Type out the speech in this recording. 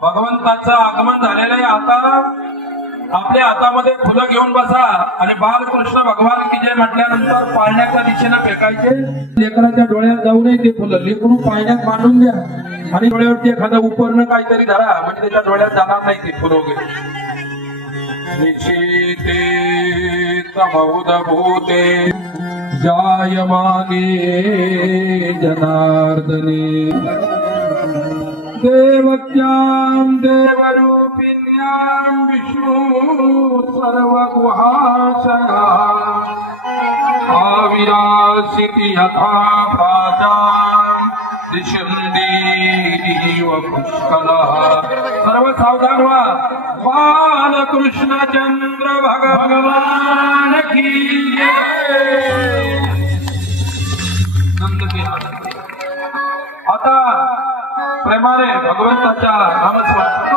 भगवंताचं आगमन झालेलं आहे। आता आपल्या हातामध्ये फुलं घेऊन बसा आणि बालकृष्ण भगवान की जय म्हटल्यानंतर पाळण्याच्या दिशेनं फेकायचे। लेकराच्या डोळ्यात जाऊ नये ते फुलं, लेकरू पाळण्यात मांडून द्या आणि डोळ्यावरती एखादा उपरणं काहीतरी धरा, म्हणजे त्याच्या डोळ्यात जाणार नाही ते फुलं वगैरे। निशीते तमौदभूते जायमाने जनार्दने देवत्यां देवरूपिण्यां विष्णु सर्वगुहाशया आविरासिति यथा प्राजां दिशन्तीव पुष्कलः। सर्व सावधान व्हा। बालकृष्ण चंद्र भगवान की जय। आता प्रेमाने भगवंताच्या नामस्मरण